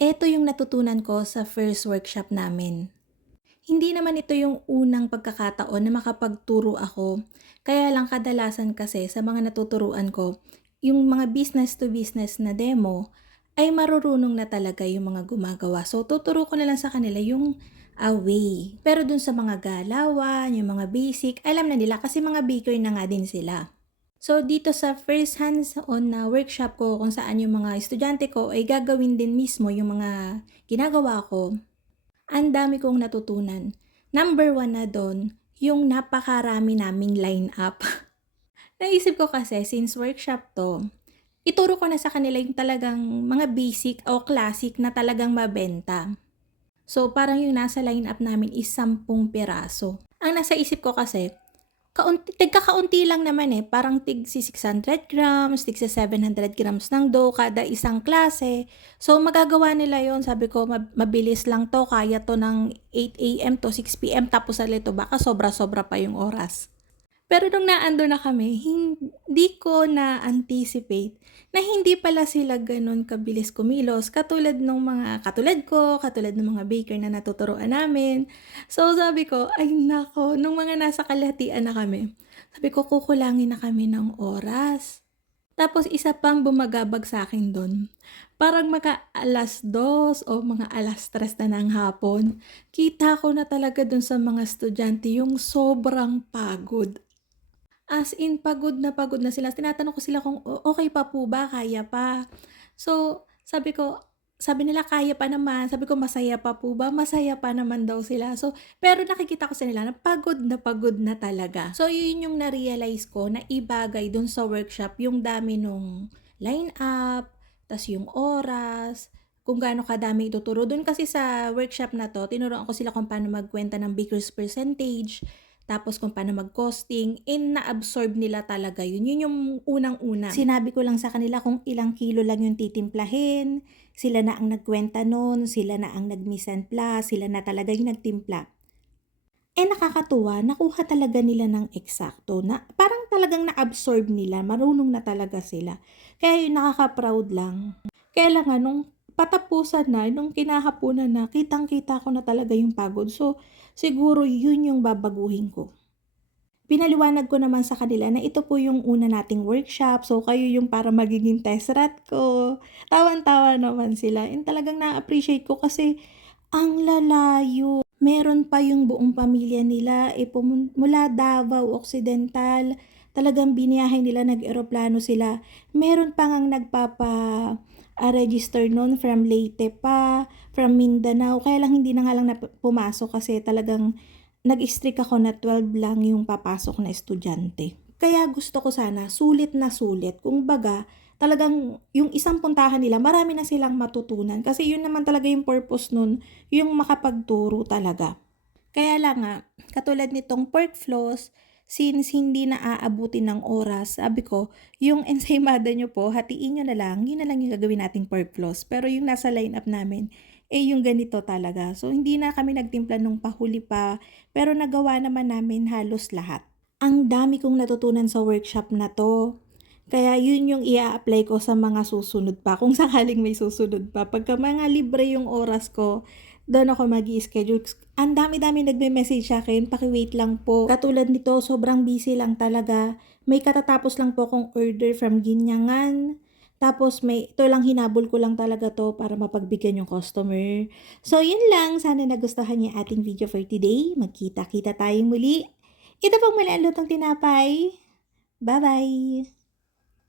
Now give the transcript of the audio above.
Eto yung natutunan ko sa first workshop namin. Hindi naman ito yung unang pagkakataon na makapagturo ako. Kaya lang kadalasan kasi sa mga natuturuan ko, yung mga business to business na demo, ay marurunong na talaga yung mga gumagawa. So, tuturo ko na lang sa kanila yung way. Pero dun sa mga galawan, yung mga basic, alam na nila kasi mga baker na nga din sila. So, dito sa first hands-on na workshop ko kung saan yung mga estudyante ko ay gagawin din mismo yung mga ginagawa ko, ang dami kong natutunan. Number one na dun, yung napakarami naming line up. Naisip ko kasi since workshop to, ituro ko na sa kanila yung talagang mga basic o classic na talagang mabenta. So, parang yung nasa line up namin is 10 piraso. Ang nasa isip ko kasi, tigkakaunti lang naman parang tig si 600 grams, tig si 700 grams ng dough kada isang klase. So magagawa nila yon, sabi ko mabilis lang to, kaya to ng 8 AM to 6 PM tapos alito baka sobra-sobra pa yung oras. Pero nung naandun na kami, hindi ko na-anticipate na hindi pala sila ganun kabilis kumilos katulad ko, katulad ng mga baker na natuturuan namin. So sabi ko, ay nako, nung mga nasa kalahatian na kami, sabi ko kukulangin na kami ng oras. Tapos isa pang bumagabag sa akin doon. Parang mga 2:00 o mga 3:00 na ng hapon, kita ko na talaga doon sa mga estudyante yung sobrang pagod. As in, pagod na sila. Tinatanong ko sila kung okey pa po ba, kaya pa? So, sabi nila kaya pa naman. Sabi ko masaya pa po ba? Masaya pa naman daw sila. So, pero nakikita ko sa nila na pagod na talaga. So, yun yung na-realize ko na ibagay dun sa workshop yung dami nung line up, tas yung oras, kung gaano kadami ituturo. Dun kasi sa workshop na 'to, tinuruan ko sila kung paano magkwenta ng baker's percentage, tapos kung paano mag-costing, na-absorb nila talaga yun. Yun yung unang-una. Sinabi ko lang sa kanila kung ilang kilo lang yung titimplahin, sila na ang nagkwenta nun, sila na ang nag-mise en place, sila na talaga yung nagtimpla. Nakakatuwa, nakuha talaga nila ng eksakto na parang talagang na-absorb nila, marunong na talaga sila. Kaya yun nakaka-proud lang. Kaya lang nga nung patapusan na, nung kinahapunan na, kitang-kita ko na talaga yung pagod. So, siguro yun yung babaguhin ko. Pinaliwanag ko naman sa kanila na ito po yung una nating workshop, so kayo yung para magiging test rat ko. Tawan-tawa naman sila, and talagang na-appreciate ko kasi ang lalayo. Meron pa yung buong pamilya nila, mula Davao Occidental, talagang biniyahe nila, nag-eroplano sila. Meron pa ngang register nun from Leyte pa, from Mindanao, kaya lang hindi na nga lang pumasok kasi talagang nag-strict ako na 12 lang yung papasok na estudyante. Kaya gusto ko sana sulit na sulit. Kung baga, talagang yung isang puntahan nila, marami na silang matutunan. Kasi yun naman talaga yung purpose nun, yung makapagturo talaga. Kaya lang nga, katulad nitong pork floss, since hindi na aabutin ng oras, sabi ko, yung ensaymada nyo po, hatiin nyo na lang, yun na lang yung gagawin nating pork floss. Pero yung nasa lineup namin, yung ganito talaga. So, hindi na kami nagtimpla nung pahuli pa, pero nagawa naman namin halos lahat. Ang dami kong natutunan sa workshop na to. Kaya yun yung i-apply ko sa mga susunod pa, kung sakaling may susunod pa. Pagka mga libre yung oras ko, doon ako mag-i-schedule. Ang dami-dami nagme-message sa akin, paki-wait lang po. Katulad nito, sobrang busy lang talaga. May katatapos lang po akong order from Ginyangan. Tapos ito lang, hinabol ko lang talaga to para mapagbigyan yung customer. So yun lang, sana nagustuhan niyo ating video for today. Magkita-kita tayong muli. Ito pong mali ang lutong tinapay. Bye-bye!